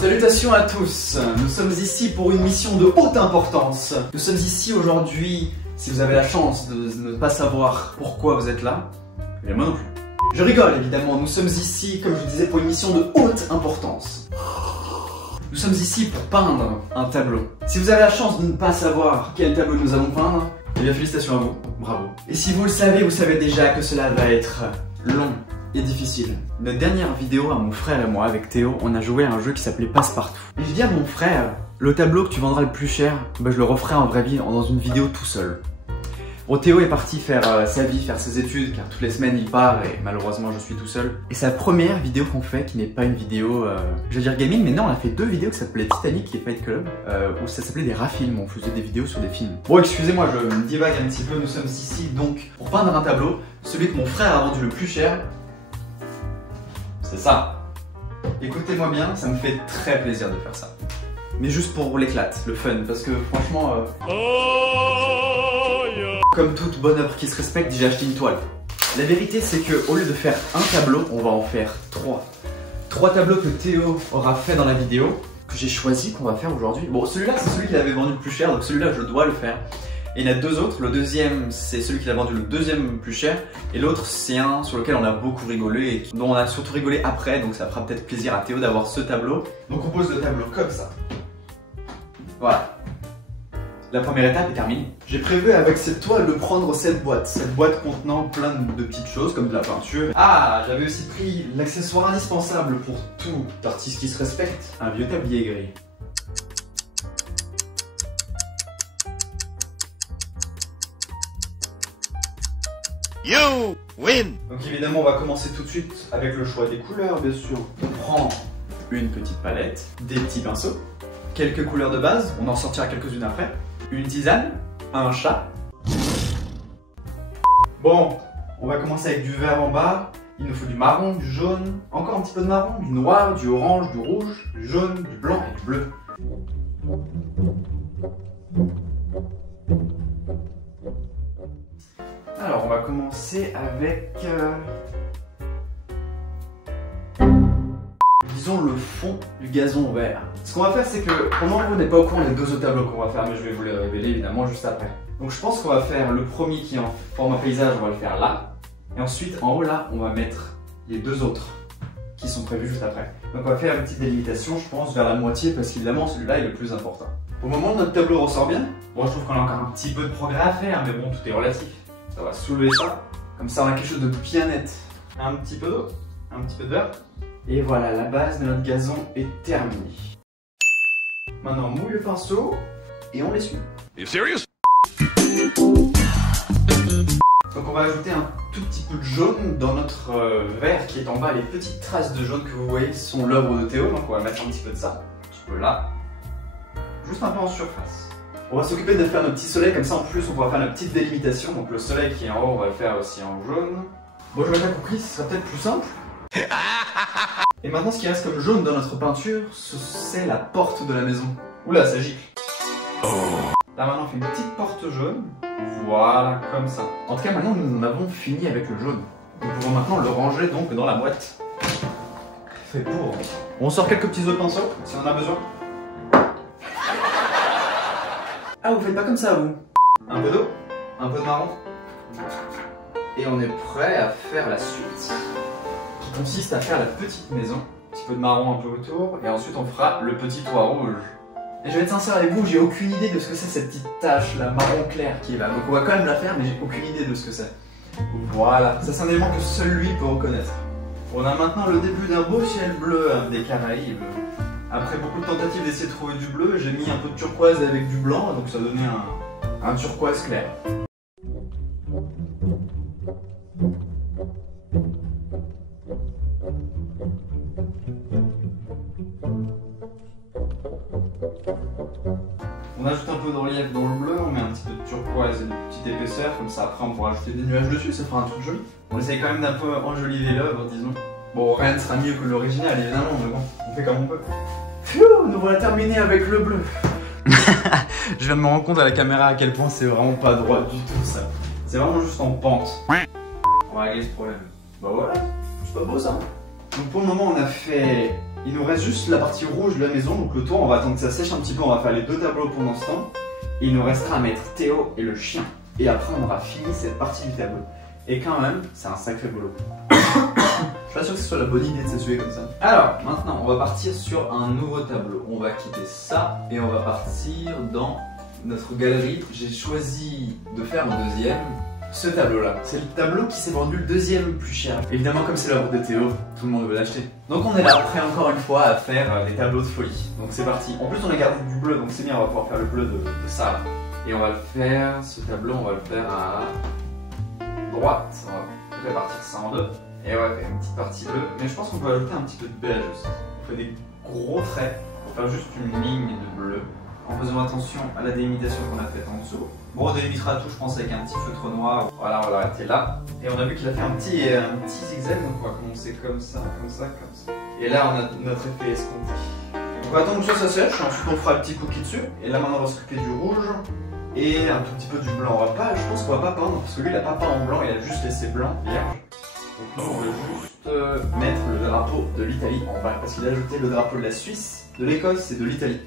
Salutations à tous, nous sommes ici pour une mission de haute importance. Nous sommes ici aujourd'hui, si vous avez la chance de ne pas savoir pourquoi vous êtes là, et moi non plus. Je rigole évidemment, nous sommes ici, comme je vous disais, pour une mission de haute importance. Nous sommes ici pour peindre un tableau. Si vous avez la chance de ne pas savoir quel tableau nous allons peindre, eh bien félicitations à vous, bravo. Et si vous le savez, vous savez déjà que cela va être long et difficile. Notre dernière vidéo à mon frère et moi avec Théo, on a joué à un jeu qui s'appelait Passe-Partout. Et je dis à mon frère, le tableau que tu vendras le plus cher, bah je le referai en vraie vie dans une vidéo tout seul. Bon, Théo est parti faire sa vie, faire ses études, car toutes les semaines il part et malheureusement je suis tout seul. Et c'est la première vidéo qu'on fait qui n'est pas une vidéo, je vais dire gaming, mais non, on a fait deux vidéos qui s'appelaient Titanic et Fight Club, où ça s'appelait des rafilms, on faisait des vidéos sur des films. Bon, excusez-moi, je me divague un petit peu, nous sommes ici donc pour peindre un tableau, celui que mon frère a vendu le plus cher. C'est ça. Écoutez-moi bien, ça me fait très plaisir de faire ça. Mais juste pour l'éclate, le fun, parce que franchement... Comme toute bonne œuvre qui se respecte, j'ai acheté une toile. La vérité, c'est que au lieu de faire un tableau, on va en faire trois. Trois tableaux que Théo aura fait dans la vidéo, que j'ai choisi, qu'on va faire aujourd'hui. Bon, celui-là, c'est celui qu'il avait vendu le plus cher, donc celui-là, je dois le faire. Et il y en a deux autres. Le deuxième, c'est celui qu'il a vendu le deuxième plus cher. Et l'autre, c'est un sur lequel on a beaucoup rigolé et dont on a surtout rigolé après. Donc ça fera peut-être plaisir à Théo d'avoir ce tableau. Donc on pose le tableau comme ça. Voilà. La première étape est terminée. J'ai prévu avec cette toile de prendre cette boîte contenant plein de petites choses comme de la peinture. Ah, j'avais aussi pris l'accessoire indispensable pour tout artiste qui se respecte, un vieux tablier gris. You win! Donc évidemment on va commencer tout de suite avec le choix des couleurs bien sûr. On prend une petite palette, des petits pinceaux, quelques couleurs de base, on en sortira quelques-unes après, une tisane, un chat. Bon, on va commencer avec du vert en bas, il nous faut du marron, du jaune, encore un petit peu de marron, du noir, du orange, du rouge, du jaune, du blanc et du bleu. Alors on va commencer avec disons le fond du gazon vert. Ce qu'on va faire, c'est que pendant que vous n'êtes pas au courant des deux autres tableaux qu'on va faire, mais je vais vous les révéler évidemment juste après. Donc je pense qu'on va faire le premier qui est en format paysage, on va le faire là. Et ensuite en haut là, on va mettre les deux autres qui sont prévus juste après. Donc on va faire une petite délimitation, je pense, vers la moitié parce qu'évidemment celui-là est le plus important. Pour le moment notre tableau ressort bien. Bon, je trouve qu'on a encore un petit peu de progrès à faire, mais bon, tout est relatif. Ça va soulever ça, comme ça on a quelque chose de bien net. Un petit peu d'eau, un petit peu de vert. Et voilà, la base de notre gazon est terminée. Maintenant on mouille le pinceau et on l'essuie. You serious? Donc on va ajouter un tout petit peu de jaune dans notre verre qui est en bas. Les petites traces de jaune que vous voyez sont l'œuvre de Théo, donc on va mettre un petit peu de ça. Un petit peu là. Juste un peu en surface. On va s'occuper de faire nos petits soleils, comme ça en plus on pourra faire notre petite délimitation. Donc le soleil qui est en haut, on va le faire aussi en jaune. Bon, je l'ai bien compris, ce sera peut-être plus simple. Et maintenant, ce qui reste comme jaune dans notre peinture, c'est la porte de la maison. Oula, ça gicle. Là maintenant, on fait une petite porte jaune. Voilà, comme ça. En tout cas, maintenant, nous en avons fini avec le jaune. Nous pouvons maintenant le ranger donc dans la boîte. Fait pour. On sort quelques petits autres pinceaux, si on en a besoin. Ah, vous faites pas comme ça, vous. Un peu d'eau, un peu de marron. Et on est prêt à faire la suite. Qui consiste à faire la petite maison. Un petit peu de marron un peu autour. Et ensuite, on fera le petit toit rouge. Et je vais être sincère avec vous, j'ai aucune idée de ce que c'est cette petite tache, la marron clair qui est là. Donc on va quand même la faire, mais j'ai aucune idée de ce que c'est. Voilà, ça c'est un élément que seul lui peut reconnaître. On a maintenant le début d'un beau ciel bleu des Caraïbes. Après beaucoup de tentatives d'essayer de trouver du bleu, j'ai mis un peu de turquoise avec du blanc, donc ça donnait un turquoise clair. On ajoute un peu de relief dans le bleu, on met un petit peu de turquoise et une petite épaisseur, comme ça après on pourra ajouter des nuages dessus, ça fera un truc joli. On essaye quand même d'un peu enjoliver l'œuvre, disons. Bon, rien ne sera mieux que l'original évidemment, mais bon, on fait comme on peut. Pfiou, nous voilà terminés avec le bleu. Je viens de me rendre compte à la caméra à quel point c'est vraiment pas droit du tout ça. C'est vraiment juste en pente. On va régler ce problème. Bah voilà, c'est pas beau ça. Donc pour le moment on a fait Il nous reste juste la partie rouge de la maison, donc le toit, on va attendre que ça sèche un petit peu, on va faire les deux tableaux pendant ce temps. Et il nous restera à mettre Théo et le chien. Et après on aura fini cette partie du tableau. Et quand même, c'est un sacré boulot. Je suis pas sûr que ce soit la bonne idée de s'essuyer comme ça. Alors, maintenant, on va partir sur un nouveau tableau. On va quitter ça et on va partir dans notre galerie. J'ai choisi de faire un deuxième. Ce tableau-là, c'est le tableau qui s'est vendu le deuxième le plus cher. Évidemment, comme c'est l'œuvre de Théo, tout le monde veut l'acheter. Donc on est là, prêt encore une fois à faire des tableaux de folie. Donc c'est parti. En plus, on a gardé du bleu, donc c'est bien, on va pouvoir faire le bleu de ça. Et on va le faire, ce tableau, on va le faire à droite. On va répartir ça en deux. Et on va faire une petite partie bleue. Mais je pense qu'on peut ajouter un petit peu de beige aussi. On fait des gros traits pour faire juste une ligne de bleu. En faisant attention à la délimitation qu'on a faite en dessous. Bon, on délimitera tout, je pense, avec un petit feutre noir. Voilà, on va l'arrêter là. Et on a vu qu'il a fait un petit zigzag, donc on va commencer comme ça, comme ça, comme ça. Et là, on a notre effet escompté. On va attendre que ça sèche, ensuite on fera le petit cookie dessus. Et là, maintenant, on va s'occuper du rouge et un tout petit peu du blanc. On va pas, je pense qu'on va pas peindre, parce que lui, il a pas peint en blanc, il a juste laissé blanc, vierge. Donc nous, on veut juste mettre le drapeau de l'Italie en bas, parce qu'il a ajouté le drapeau de la Suisse, de l'Écosse et de l'Italie.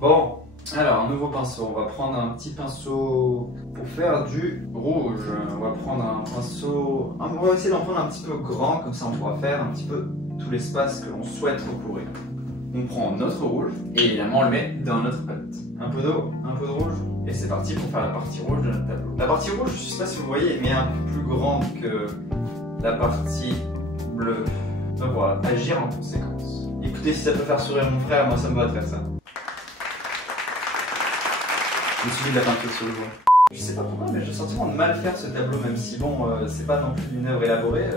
Bon, alors un nouveau pinceau, on va prendre un petit pinceau pour faire du rouge. On va prendre un pinceau, on va essayer d'en prendre un petit peu grand, comme ça on pourra faire un petit peu tout l'espace que l'on souhaite recouvrir. On prend notre rouge et évidemment on le met dans notre palette. Un peu d'eau, un peu de rouge et c'est parti pour faire la partie rouge de notre tableau. La partie rouge, je sais pas si vous voyez, mais un peu plus grande que la partie bleue. Donc voilà, agir en conséquence. Écoutez, si ça peut faire sourire mon frère, moi ça me va de faire ça. Je me suis mis de la peinture sur le voie. Je sais pas pourquoi, mais j'ai le sentiment de mal faire ce tableau, même si bon, c'est pas non plus une œuvre élaborée.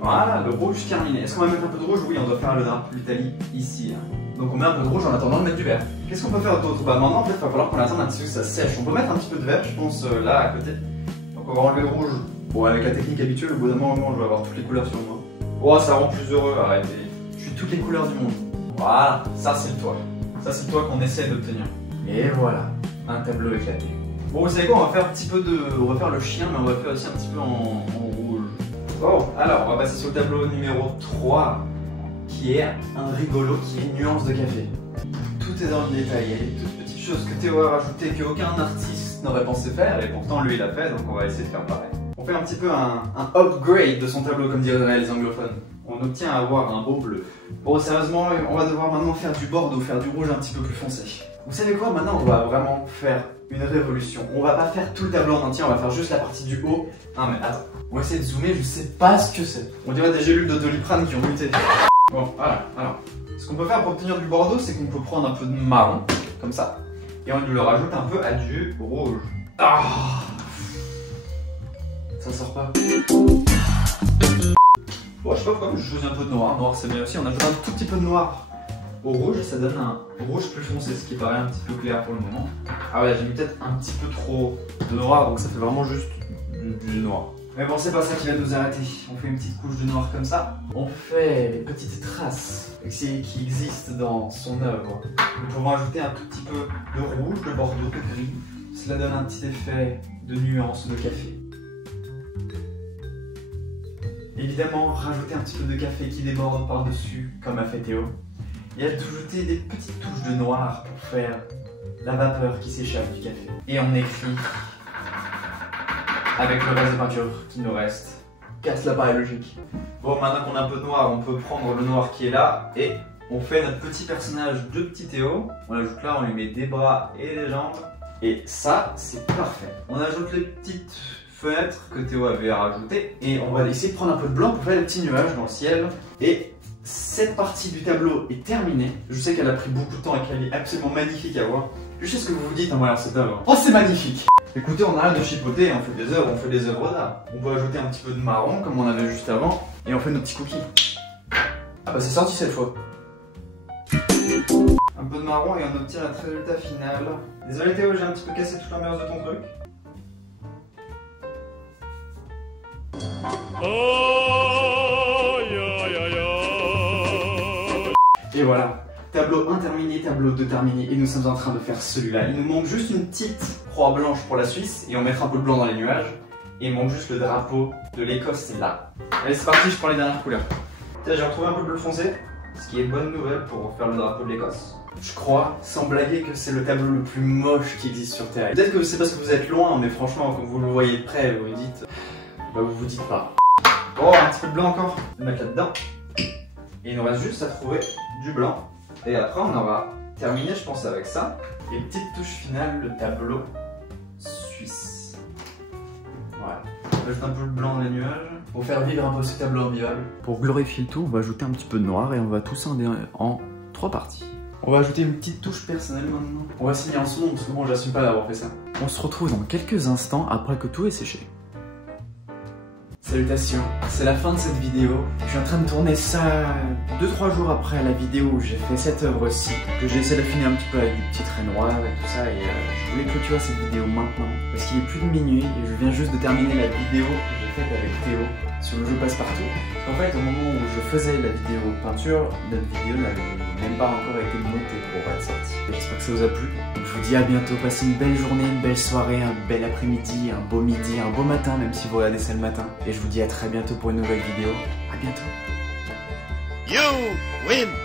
Voilà, le rouge terminé. Est-ce qu'on va mettre un peu de rouge? Oui, on doit faire le drapeau de l'Italie ici. Donc on met un peu de rouge en attendant de mettre du vert. Qu'est-ce qu'on peut faire d'autre? Bah maintenant, en fait, il va falloir qu'on attende un petit peu que ça sèche. On peut mettre un petit peu de vert, je pense, là à côté. Donc on va enlever le rouge. Bon, avec la technique habituelle, au bout d'un moment, je vais avoir toutes les couleurs sur moi. Oh, ça rend plus heureux, arrêtez. Je suis toutes les couleurs du monde. Voilà, ça c'est le toit. Ça c'est le toit qu'on essaie d'obtenir. Et voilà, un tableau éclaté. Bon, vous savez quoi, on va faire un petit peu de... On va faire le chien, mais on va faire aussi un petit peu en rouge. Bon, alors, on va passer sur le tableau numéro 3, qui est un rigolo, qui est nuance de café. Tout est dans le détail, il y a des toutes petites choses que Théo a rajoutées, qu'aucun artiste n'aurait pensé faire, et pourtant lui il l'a fait, donc on va essayer de faire pareil. On fait un petit peu un upgrade de son tableau, comme diraient les anglophones. On obtient à avoir un beau bleu. Bon, sérieusement, on va devoir maintenant faire du bordeaux, faire du rouge un petit peu plus foncé. Vous savez quoi, maintenant on va vraiment faire une révolution. On va pas faire tout le tableau en entier, on va faire juste la partie du haut. Non mais attends, on va essayer de zoomer, je sais pas ce que c'est. On dirait des gélules de Doliprane qui ont muté. Bon, voilà, alors. Ce qu'on peut faire pour obtenir du bordeaux, c'est qu'on peut prendre un peu de marron, comme ça, et on le rajoute un peu à du rouge. Ah, ça sort pas. Bon, je sais pas pourquoi, mais je choisis un peu de noir. Noir, c'est bien aussi. On ajoute un tout petit peu de noir au rouge, ça donne un rouge plus foncé, ce qui paraît un petit peu clair pour le moment. Ah ouais, j'ai mis peut-être un petit peu trop de noir, donc ça fait vraiment juste du noir. Mais bon, c'est pas ça qui va nous arrêter. On fait une petite couche de noir comme ça. On fait les petites traces qui existent dans son œuvre. Nous pouvons ajouter un tout petit peu de rouge, de bordeaux, de gris. Cela donne un petit effet de nuance de café. Évidemment, rajouter un petit peu de café qui déborde par-dessus, comme a fait Théo. Et ajouter des petites touches de noir pour faire la vapeur qui s'échappe du café. Et on écrit avec le reste de peinture qui nous reste. Casse l'appareil logique. Bon, maintenant qu'on a un peu de noir, on peut prendre le noir qui est là et on fait notre petit personnage de petit Théo. On l'ajoute là, on lui met des bras et des jambes. Et ça, c'est parfait. On ajoute les petites fenêtres que Théo avait rajoutées et on va essayer de prendre un peu de blanc pour faire des petits nuages dans le ciel. Et cette partie du tableau est terminée. Je sais qu'elle a pris beaucoup de temps et qu'elle est absolument magnifique à voir. Je sais ce que vous vous dites en voyant cette œuvre. Oh, c'est magnifique! Écoutez, on arrête de chipoter, on fait des œuvres d'art. On peut ajouter un petit peu de marron comme on avait juste avant et on fait nos petits cookies. Ah bah c'est sorti cette fois. Un peu de marron et on obtient le résultat final. Désolé Théo, j'ai un petit peu cassé toute l'ambiance de ton truc. Et voilà, tableau 1 terminé, tableau 2 terminé, et nous sommes en train de faire celui-là. Il nous manque juste une petite croix blanche pour la Suisse, et on mettra un peu de blanc dans les nuages. Et il manque juste le drapeau de l'Écosse, c'est là. Allez, c'est parti, je prends les dernières couleurs. J'ai retrouvé un peu de bleu foncé, ce qui est bonne nouvelle pour faire le drapeau de l'Écosse. Je crois, sans blaguer, que c'est le tableau le plus moche qui existe sur Terre. Peut-être que c'est parce que vous êtes loin, mais franchement, quand vous le voyez de près, vous vous dites... Bah vous vous dites pas. Oh, un petit peu de blanc encore. On va le mettre là-dedans. Et il nous reste juste à trouver du blanc. Et après, on aura terminé, je pense, avec ça. Et petite touche finale, le tableau suisse. Voilà. On ajoute un peu de blanc dans les nuages pour faire vivre un peu ce tableau invivable. Pour glorifier le tout, on va ajouter un petit peu de noir et on va tout scinder en 3 parties. On va ajouter une petite touche personnelle maintenant. On va signer en son nom parce que bon, j'assume pas d'avoir fait ça. On se retrouve dans quelques instants après que tout est séché. Salutations, c'est la fin de cette vidéo. Je suis en train de tourner ça 2-3 jours après la vidéo où j'ai fait cette œuvre-ci, que j'ai essayé d'affiner un petit peu avec des petits traits noirs et tout ça, et je voulais clôturer cette vidéo maintenant, parce qu'il est plus de minuit et je viens juste de terminer la vidéo que j'ai faite avec Théo sur le jeu Passepartout. En fait, au moment où je faisais la vidéo peinture, notre vidéo n'avait même pas encore été montée pour être sortie. J'espère que ça vous a plu. Donc, je vous dis à bientôt, passez une belle journée, une belle soirée, un bel après-midi, un beau midi, un beau matin, même si vous regardez ça le matin. Et je vous dis à très bientôt pour une nouvelle vidéo. À bientôt. You win!